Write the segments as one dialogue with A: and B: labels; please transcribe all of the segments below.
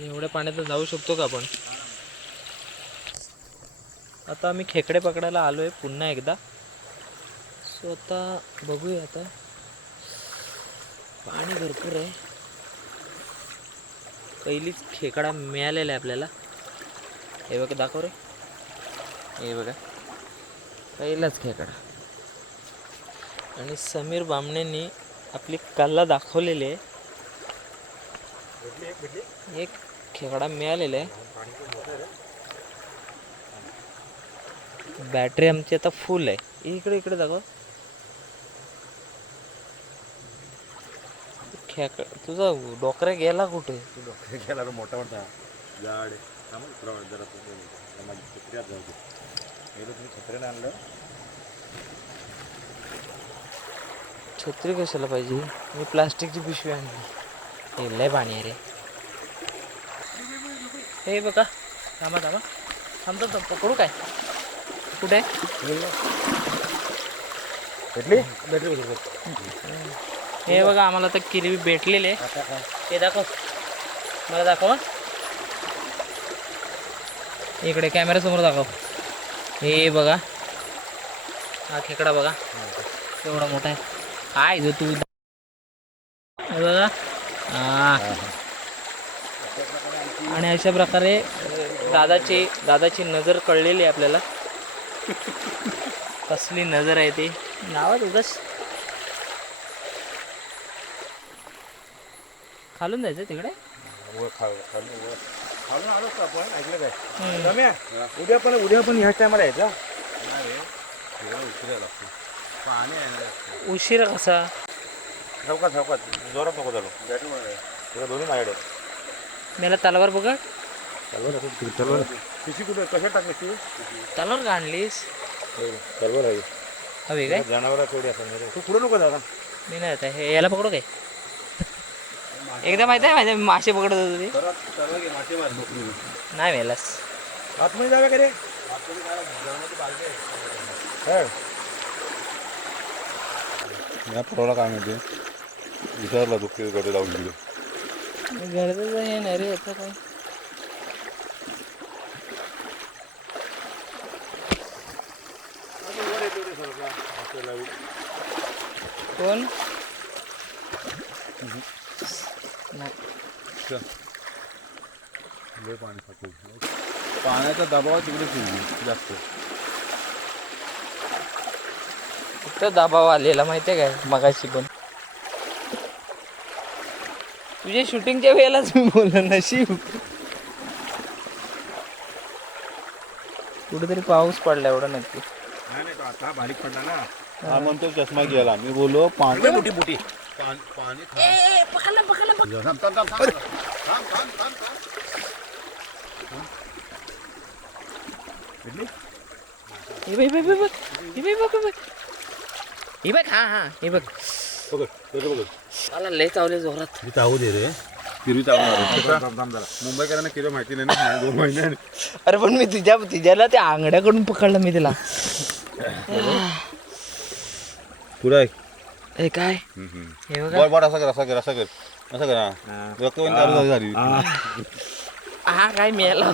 A: एवढ्या पाण्यात जाऊ शकतो का आपण? आता आम्ही खेकडे पकडायला आलो आहे पुन्हा एकदा. सो आता बघूया आता. पाणी भरपूर आहे. पहिलीच खेकडा मिळालेला आहे आपल्याला. हे बघा दाखव रे. हे बघा. पहिलाच खेकडा. आणि समीर बामणेंनी आपली कला दाखवलेली आहे. एक खेकडा मिळालेला आहे. बॅटरी आमची आता फुल आहे. इकडे इकडे दाखव. खेक तुझा डोकरा गेला कुठे?
B: गेला रे मोठा मोठा. झाड जरा गेलो छत्र्याने आणलं.
A: छत्री कशाला पाहिजे? मी प्लास्टिकची पिशवी आणली. लय पाणी आहे रे. हे बघा थांबा थांबा. थांबतो थांब पकडू काय? कुठे?
B: भेटली? भेटली
A: हे बघा आम्हाला तर किरवी भेटलेले. हे दाखव. मला दाखव. इकडे कॅमेरा समोर दाखव. हे बघा. हा खेकडा बघा. एवढा मोठा आहे. जो तू हे बघा हा आणि अशा प्रकारे दादाची दादाची नजर कळलेली आहे आपल्याला. कसली नजर आहे ती. नावात उगाच. खालून जायचं तिकडे?
B: खालून आलो का आपण ऐकलं काय?
A: हम्म.
B: रम्या उद्या पण उद्या पण ह्याच टायमाला यायचा पाणी आहे ना
A: उशिरा कसा?
B: चौकात चौकात जोरात नको झालो तुला दोन्ही माझ्याकडे.
A: मला तलवार बघा.
B: तलवार पिशी कुठे कशात टाकली ती?
A: तलवार का आणलीस?
B: तलवार आहे.
A: हवी काय?
B: जनावरा तेवढी असं तू पुढे नको जागा
A: मी नाही आता हे याला पकडू काय? एकदा माहिती आहे माहिती मासे पकडत होतो ते. नाही मेलास.
B: आतमध्ये जागा का रे? या पुरवला काय माहिती विचारला तू कडे लावून दिलं
A: घरचं हे नाही रे आता काय कोण?
B: लय पाणी. पाण्याचा दबाव तिकडे जास्त.
A: इथं दबाव आलेला माहितीये काय? मगाशी पण. तुझ्या शूटिंगच्या वेळेलाच मी बोललो नशीब. कुठेतरी पाऊस पडला एवढा नक्की.
B: नाही नाही तो आता बारीक पडला ना. हा म्हणतो चष्मा गेला मी बोललो पाणी मोठी मोठी. पाणी थांब, थांब, थांब, थांब. थांब, थांब, थांब, थांब. भेटली?
A: हे बघ हे बघ हे बघ. हे बघ हे बघ. हे बघ हा हा हे बघ
B: बघ, बघ, बघ.
A: मला लय चावले जोरात.
B: मी चावू दे रे. किरवी मुंबईकरांना किलो माहिती नाही ना? दोन महिने
A: अरे पण मी तुझ्या तुझ्याला त्या आंगड्याकडून पकडलं मी तिला.
B: पुढं आहे
A: हे काय? हे बघा.
B: बर बर असं कर असं कर असं कर. असं कर हा. रक्तवाहिनी चालू झाली
A: हा. काय मिळाला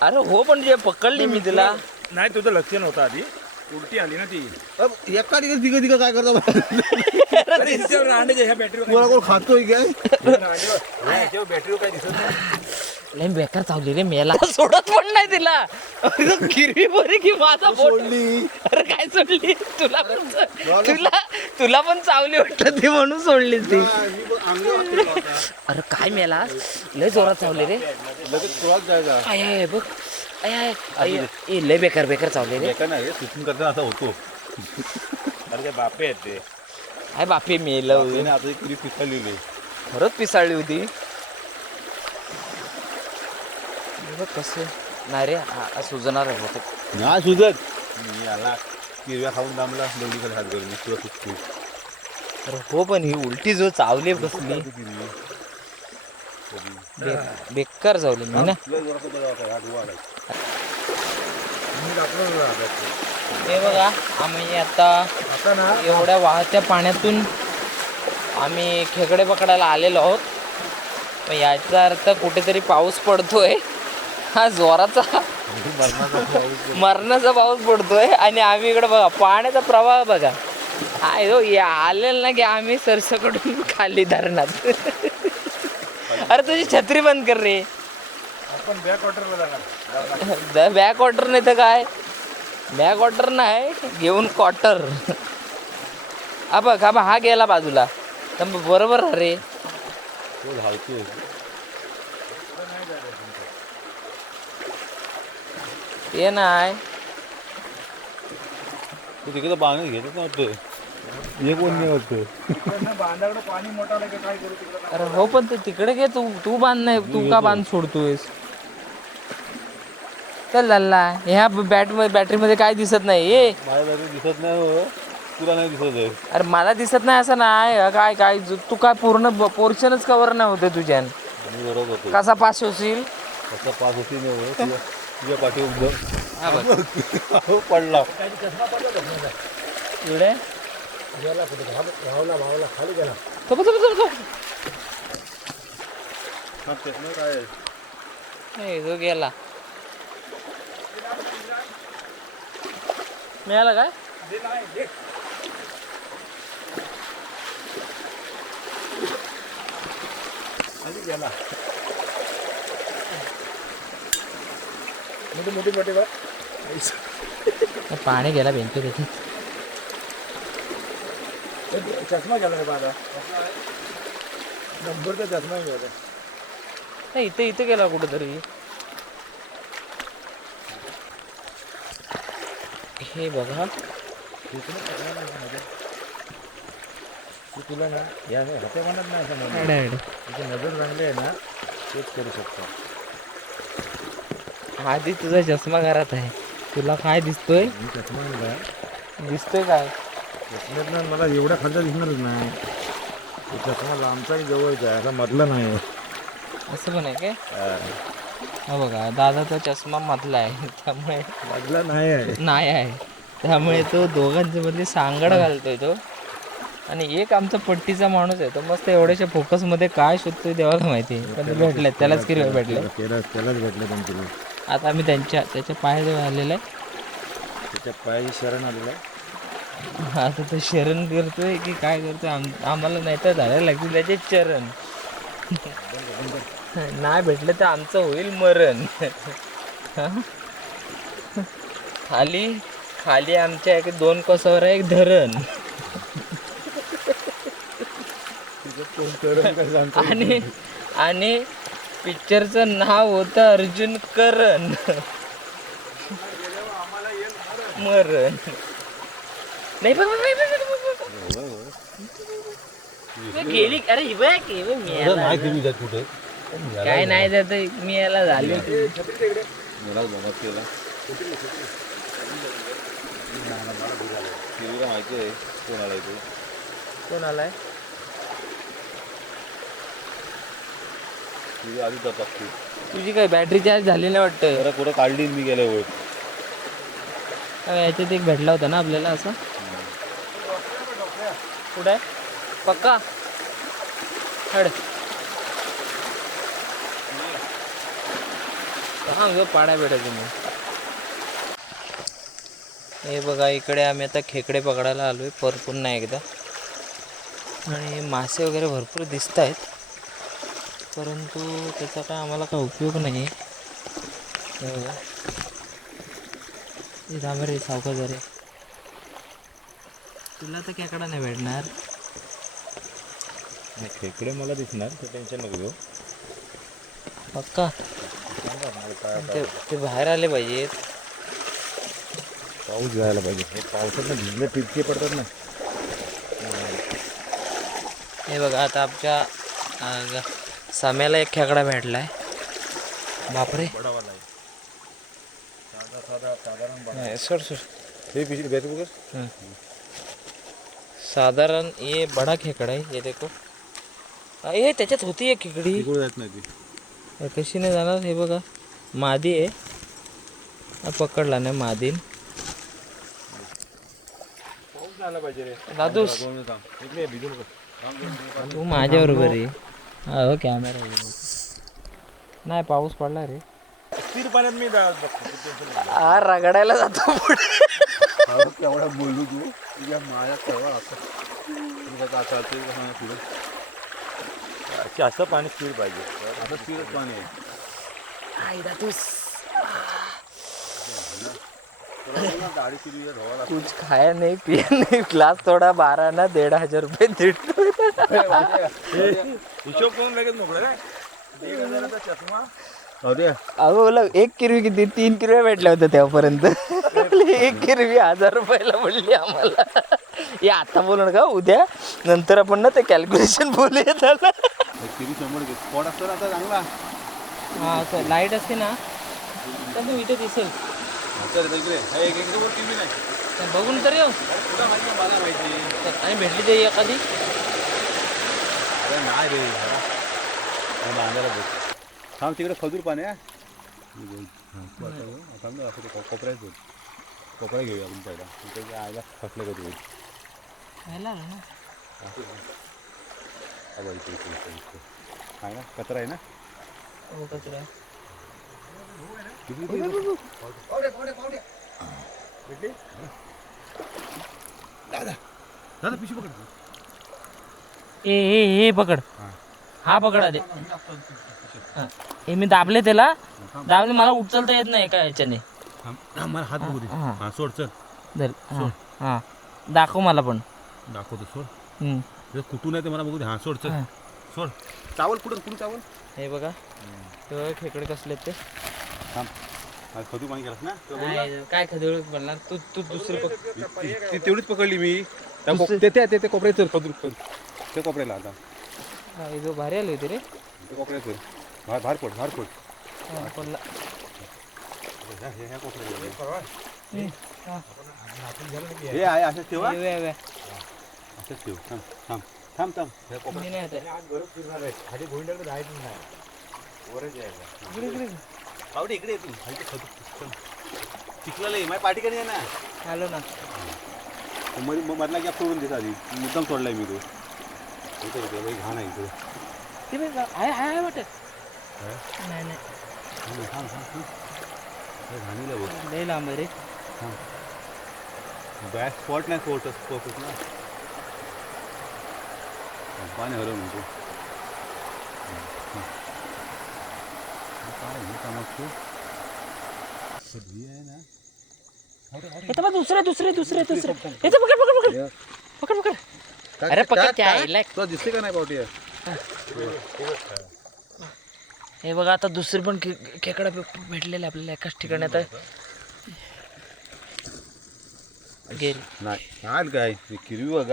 A: अरे हो पण जे पकडली मी तिला.
C: नाही तुझं लक्ष नव्हतं आधी. उलटी आली ना ती.
B: एका ठिकाणी तिघ तिघ काय करता कोणा कोण खातोय काय?
C: बॅटरी काय दिसत नाही.
A: लय बेकार चावली रे मेला सोडत पण नाही तिला. गिरवी बरी की माझा बोट.
B: सोडली.
A: अरे काय सोडली? तुला पण तुला तुला पण चावली वाटत ती म्हणून सोडली ती. अरे काय मेला? लय जोरात चावले रे.
B: लगेच जायचा.
A: बघ. ए लय बेकार बेकार चावले रे.
B: एका नाही सुटून करताना असा होतो.
C: अरे ते बापे आहेत ते.
A: आय बापे मेलं
B: त्याने आता एक पिसाळलेली
A: खरंच पिसाळली होती. हे बघ कसं नाही रे हा- सुजणार आहे बहुतेक.
B: ना सुजत मी आला. किरव्या खाऊन दामला. दौडीकडे हात करून तुला सुटतो
A: अरे हो पण ही उलटी जो चावली बसली बे- बेकार चावली मी ना. हे बघा आम्ही आता एवढ्या वाहत्या पाण्यातून आम्ही खेकडे पकडायला आलेलो आहोत. मग याचा अर्थ कुठेतरी पाऊस पडतोय. हा जोराचा मरणाचा पाऊस पडतोय. आणि आम्ही इकडे बघा पाण्याचा प्रवाह बघा. आय हो या आलेलं ना की आम्ही सरसकडून खाली धरणात अरे तुझी छत्री बंद कर रे.
C: आपण बॅक वॉटरला
A: बॅक वॉटर नाही तर काय? बॅक वॉटर नाही घेऊन क्वार्टर हा बघ हा हा गेला बाजूला. तर बरोबर रे.
B: तो
A: नाही.
B: तू तिकडे बांधून घेतच नव्हतं. एक
C: बांधाकडं पाणी मोठा आलं की काय करू तिकडं
A: अरे हो पण तू तिकडे घे तू तू बांध नाही तू का बांध सोडतोयस? चल लल्ला ह्या बॅट बॅटरीमध्ये काय दिसत नाही ए.
B: माझ्या जागी दिसत नाही हो तुला नाही दिसत आहे.
A: अरे मला दिसत नाही असं नाही अ, काय काय जु- तू काय पूर्ण पोर्शनच कव्हर नाही होते तुझ्यान
B: मी बरोबर होतो.
A: कसा पास होशील?
B: होती. नाही हो तुझ्या तुझ्या पाठी उभं
A: हा बघ
B: हो, पडला
A: इकडे थोपा, थोपा, थोपा, थोपा.
B: काय
A: नाही तो गेला. मिळाला काय?
C: गेला. मोठी मोठी मोठी बघ.
A: पाणी गेला बेंचो त्याची
C: चष्मा गेला रे माझा नंबरचा चष्मा गेला
A: नाही इथे इथे गेला कुठेतरी. हे बघा.
C: तू तुला ना या होते म्हणत नाही असं. तुझी नजर चांगली आहे ना तेच करू शकतो.
A: आधी तुझा चष्मा घरात आहे. तुला काय दिसतोय?
C: मी चष्मा आणला.
A: दिसतोय काय?
C: चष्म्यात मला एवढा खालचा दिसणारच नाही. तो चष्मा लांबचा आणि जवळचा आहे असा मधला नाही.
A: असं पण आहे काय? हा. बघा दादाचा चष्मा मधला आहे त्यामुळे
C: मधला नाही आहे.
A: नाही आहे. त्यामुळे तो दोघांच्या मध्ये सांगड घालतोय तो. आणि एक आमचा पट्टीचा माणूस आहे तो मस्त एवढ्याशा फोकसमध्ये काय शोधतोय देवाला माहिती पण ते भेटले त्यालाच किती वेळ भेटले.
C: त्याला त्यालाच भेटलं पण
A: आता आम्ही त्यांच्या त्याच्या पायाजवळ आलेलं
C: त्याच्या पायी शरण आलेला आहे
A: आहे. आता तो शरण करतोय की काय करतोय? आम आम्हाला नाही तर झालं लागतील त्याचे चरण. नाही भेटलं तर आमचं होईल मरण. खाली खाली आमच्या एक दोन कोसावर आहे एक धरण. आणि आणि पिक्चरचं नाव होतं अर्जुन करण. मरण. नाही बघ, बघ, बघ, बघ, बघ, बघ. बघ, गेली अरे ही बघ, ही बघ, मी याला-
B: जात कुठे?
A: काय नाही त्यात मी याला झाली होती.
B: माहिती आहे कोण आलाय तो
A: कोण आलाय
B: तुझी आधी
A: काय बॅटरी चार्ज झाली नाही वाटतं?
B: जरा कुठं काढली मी गेल्या वेळ
A: काय याच्यात एक भेटला होता ना आपल्याला असा? पुढे. आहे? पक्का? हड. हा ग पाड्या भेटायचं मग हे बघा इकडे आम्ही आता खेकडे पकडायला आलो आहे पर पुन्हा एकदा. आणि मासे वगैरे भरपूर दिसत आहेत. परंतु त्याचा काय आम्हाला काय उपयोग नाही. हे बघा. हे रे सावकाश तुला तर खेकडा नाही भेटणार.
C: नाही, खेकडे मला दिसणार ते टेन्शन नको घेऊ.
A: पक्का?
C: सांगा मला काय
A: ते ते बाहेर आले पाहिजेत.
C: पाऊस जायला पाहिजे. हे पावसात ना भिजले टिपके पडतात ना.
A: हे बघा आता आमच्या अं, ग- साम्याला एक खेकडा भेटलाय. बापरे.
C: बडावाला आहे. साधा साधा साधारण बडा.
A: नाही, सोड सोड.
C: हे पिशवी घ्यायचं बघ
A: हं. साधारण ये बडा खेकडा आहे ये देखो. अ, ये त्याच्यात होती एक खेकडी
C: तिकडे जात नाही ती.
A: कशी नाही जाणार? हे बघा. मादी आहे. हा, पकडला नाही मादीन.
C: पाऊस झाला पाहिजे रे.
A: दादूस.
C: इकडे भिजू नको
A: तू माझ्या बरोबर आहे हा हो कॅमेरा नाही पाऊस पडला रे.
C: स्थिर पाण्यात मी जा- बघतो.
A: हा रगडायला जातो पुढे.
B: बोलू तू. तुझ्या असं. पुढे
C: पाणी स्थिर पाहिजे.
B: आता स्थिरच पाणी आहे. तुला गाडी फिरवी धवाला
A: कुछ खाया नहीं पिया नहीं. क्लास थोडा बारा ना दीड हजार रुपये दीड
C: हिशोब कोण लगेच मोकळं काय दीड हजाराचा चष्मा.
A: अगं बोला एक किरवी किती? तीन किरव्या भेटल्या होत्या तेव्हापर्यंत. एक किरवी हजार रुपयाला बोलली आम्हाला. हे आता बोलू नका उद्या? नंतर आपण ना ते कॅल्क्युलेशन बोलूया त्याला.
B: किती शंभर घे स्पॉट असतो ना आता चांगला
A: हा असं लाइट असते ना तर तू इथे दिसेल.
B: चल इकडे हे एक एकदम टीव्ही नाही
A: तर बघून तर येऊ.
B: तुला माहिती आहे, मला माहिती
A: तर आणि भेटली ते एखादी.
B: अरे नाही रे बांधायला बघ थांब तिकडे खजूर पाणी आहे मी बोल. हां, तू आता ये. आता ना असं ते को- कोपऱ्यात बोल कोपऱ्या घेऊया आपण पहिला. आयला फसलं का तू
A: खायला आलं ना
B: अगं इथे इथे इथे इथे. आहे ना? कचरा आहे ना?
A: हो कचरा
B: किती- किती- दादा पिशवी पकड.
A: ए ए ए पकड. हा. पकड हा. हे मी दाबले त्याला. दाबले मला उचलता येत नाही का याच्याने?
B: थांब, मला हात बघू दे.
A: हां.
B: हां सोड चल.
A: धर हा हा. दाखव मला पण.
B: दाखवतो सोड.
A: हम्म.
B: हे कुठून आहे ते मला बघू दे. हां सोड चल.
A: हां.
B: सोड. चावल कुठं कुठून चावल?
A: हे बघा. तेव्हा खेकडे कसले ते.
B: थांब. आज पाणी केलंस ना. तर
A: काय खदळ बनणार तू तू दुसरी पक
B: ती- ती तेवढीच पकडली मी. त्या कोप- ते ते- ते ते कोपऱ्यात चल खजूर खजूर. ते कोपऱ्याला आता.
A: हा, हे जो भारी आली होती रे.
B: ते कोपऱ्यात चल. बाहेर बाहेर पड बाहेर पड
A: हा, पडला.
B: ह्या- ह्या- ह्या कोपऱ्याला.
A: हम्म. हा.
B: हे आहे असंच ठेवा. असंच ठेव थांब थांब थांब थांब ह्या कोपऱ्यात
A: मी नाही आता.
C: खाली गोविंदाकडे जायचं नाही वरच यायचं
A: इकडे, इकडे.
B: पावडे इकडे ये तू खाली ते खजूर चल. चिखलाला ये माझ्या पाठीकडे ये ना
A: आलो ना
B: मध म- मधला गॅप सोडून देत आधी मुद्दाम सोडलाय मी तो इथे इथे बाई घाण आहे
A: ते बघ, आहे आहे आहे वाटत? नाही नाही
B: थांब, थांब, थांब. हे घाणीला बघ
A: लय लांब रे
B: बॅक स्पॉट नाही स्पॉट स्पॉट ना पाणी हरव म्हणतो काय हे। कामात तू सगळी आहे ना।
A: इथं बघ दुसरे दुसरे दुसरे दुसरे इथं पकड पकड पकड पकड। पकड अरे पकड त्या आईला
B: तुला दिसते का नाही पावटी
A: हे बघा आता दुसरी पण खेकडा भेटलेले आपल्याला एकाच ठिकाणी. आता गेली.
B: नाही काय? किरवी बघ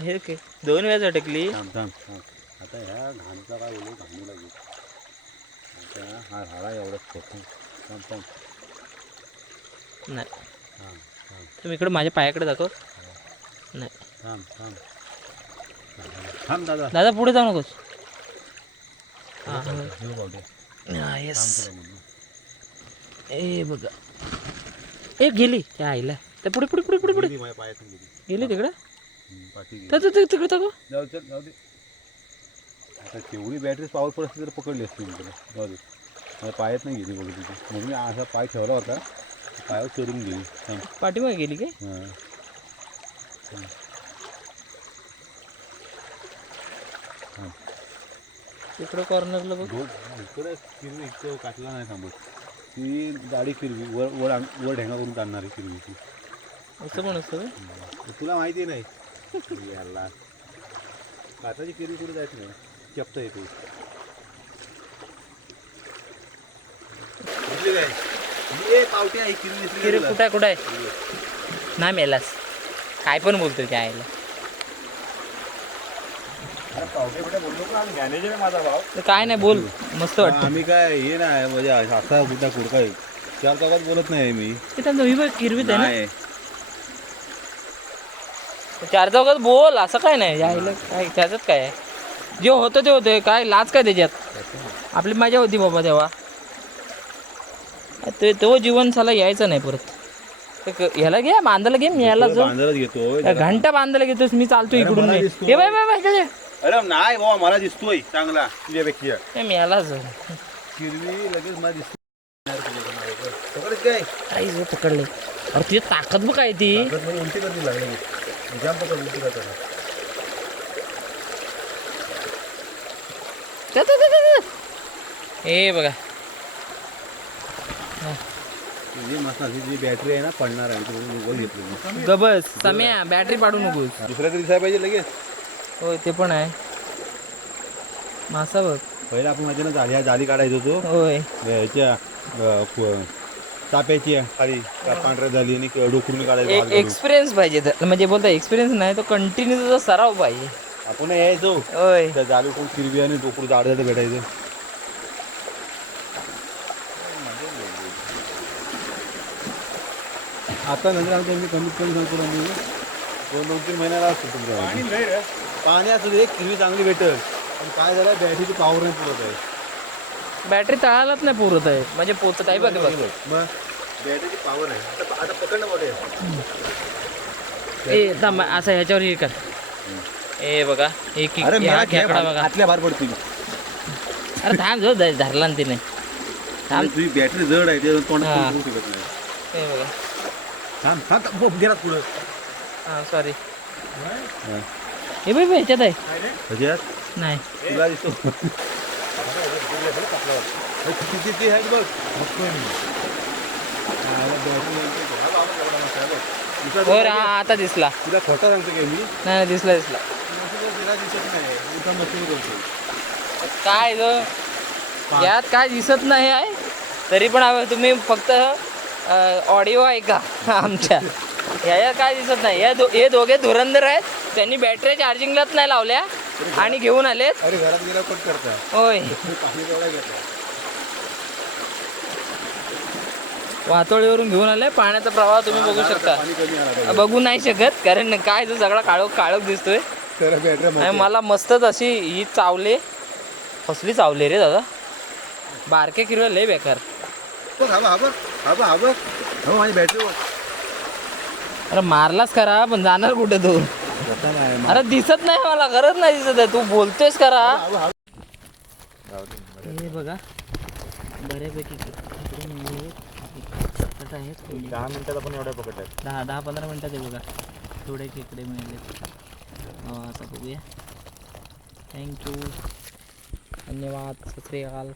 A: हे के दोन वेळेस अटकली
B: आता ह्या घाणचा काय बोलू घाणू लागेल. आता हा झाडा एवढा थांब थांब थांब.
A: नाही.
B: थांब थांब.
A: तुम्ही इकडे माझ्या पायाकडे दाखव. नाही.
B: थांब थांब. थांब दादा.
A: दादा पुढे जाऊ नकोस.
B: हे पावटे
A: येस ए बघा. ए गेली. त्या आईला. त्या पुढे पुढे पुढे पुढे पुढे.
B: गेली माझ्या पायातून गेली.
A: गेली तिकडे?
B: हम्म, पाठी गेली.
A: तिकडे दाखव
B: जाऊ चल जाऊ दे. आता तेवढी बॅटरी पॉवरफुल असती तर पकडली असती मी तुला जाऊ दे. माझ्या पायात नाही गेली बघ तिथे म्हणून मी असा पाय ठेवला होता. पायावर चढून गेली. थांब.
A: पाठीमागे गेली काय?
B: हाँ.
A: तिकडे कॉर्नरला बघ.
B: इकडे किरवी इकडे काटला नाही थांबत. ती गाडी फिरवी वर वर आण- वर ढेंगा करून काढणारी फिरवी ती
A: असं पण असतं का?
B: तुला माहिती नाही? याला. काटाची किरवी कुठे जायचं नाही? चपता येते दिसली काय? ए, पावटी आहे किरवी दिसली का
A: किरे
B: तुला?
A: कुठं आहे कुठं आहे? ना मेलास काय पण बोलतोय त्या आईला
C: अरे पावटे बिवटे बोललो का मॅनेजर आहे माझा भाव
A: तर काय नाही बोल. मस्त वाटतं.
B: आम्ही काय हे नाही म्हणजे असा कुठला कुठं काय चार चौकात बोलत नाही मी.
A: ते त्यांचं ही बघ किरवीत आहे ना?
B: नाही.
A: चार चौकात बोल असं काय नाही. या आईला काय त्याच्यात काय आहे? जे होतं ते होतं काय लाज काय त्याच्यात? आपली मजा होती बाबा तेव्हा. ते तो जीवन साला यायचं नाही परत. ह्याला घे बांधायला घे मी याला घंटा बांधायला घेतोस मी चालतो इकडून. मी. हे बाय बाय बाय.
B: अरे नाही बाबा मला दिसतोय चांगला. तुझ्यापेक्षा
A: हे मी जो
B: हिरवी लगेच मला दिसतो काय?
A: काही जो पकडले. अरे तुझी ताकद बघ काय ती.
B: उलटी करते लागले. जाम पकड उलटी करतात
A: त्या- त्या- त्या- त्या- त्या. हे बघा.
B: जी मस्त जी बॅटरी आहे ना पडणार आहे. घेतली
A: गबस सम्या बॅटरी पाडू नकोस.
B: दुसऱ्या तरी दिसायला पाहिजे लगेच.
A: होय ते पण आहे. मासा बघ.
B: पहिला आपण माहिती ना जाली जाली काढायचो तो.
A: होय.
B: ह्याच्या अं, प- चाप्याची आहे. खाली का पांढऱ्या झाली आणि डोकरून काढायचो हात घालून.
A: एक्सपिरियन्स पाहिजे म्हणजे बोलता एक्सपिरियन्स नाही तो कंटिन्यू तुझा सराव पाहिजे.
B: आपण यायचो.
A: होय.
B: त्या जाली कोण किरवी आणि डोकरू जाड जाड भेटायचं. आता नंतर आमच्या मी कमीत कमी सांगतो ना मी. दोन दोन तीन महिन्याला असतो तुमच्या पाणी असू दे किरवी चांगली भेटल. पण काय झालं बॅटरीची पॉवर नाही पुरत आहे.
A: बॅटरी तळालाच नाही पुरत आहे. म्हणजे पोचत आहे बघ बघ.
B: मग बॅटरीची पॉवर आहे. आता आता पकडणं मोठे.
A: ए थांब असं ह्याच्यावर हे कर. ए बघा. एक
B: अरे
A: ह्या
B: मला
A: खेकडा बघा.
B: हातल्या बाहेर पडतील
A: अरे थांब जो ध- धरला ना तिने. थांब.
B: तुझी बॅटरी जड आहे ते तोंडात
A: हा.
B: करू शकत नाही.
A: हे बघा.
B: थांब थांब थांब, हो, गेला पुढं.
A: हां सॉरी
B: हा.
A: बाई बाई, ह्याच्यात आहे.
B: ह्याच्यात?
A: नाही.
B: तुला दिसतो. किती किती आहे बघ?
A: हो आता दिसला.
B: तुला खोटा सांगतो की मी?
A: नाही नाही, दिसला दिसला.
B: तिला दिसत नाही उलटा मस्ती करतो
A: काय जो यात काय दिसत नाही आहे? तरी पण तुम्ही फक्त ऑडिओ ऐका आमच्या. ह्याच्यात काय दिसत नाही? या दो हे दोघे धुरंधर आहेत. त्यांनी बॅटरी चार्जिंगलाच नाही लावल्या आणि घेऊन आलेत.
B: अरे घरात गेला कट करता.
A: होय. वातोळीवरून घेऊन आले. पाण्याचा प्रवाह तुम्ही बघू शकता.
B: आला.
A: बघू नाही शकत कारण काय जो सगळा काळोख काळोख दिसतोय. आणि मला मस्तच अशी ही चावले कसली चावले रे दादा. बारके किरवे लय बेकार. अरे मारलाच करा पण जाणार कुठे तू? अरे दिसत नाही मला खरंच नाही दिसत आहे. तू बोलतोयस करा. हे बघा बऱ्यापैकी. सात-आठ आहेत.
B: दहा मिनिटात आपण एवढ्या पकडतात
A: दहा दहा पंधरा मिनिटात आहे बघा. थोडे खेकडे मिळाले आता बघूया. थँक्यू धन्यवाद सत श्री अकाल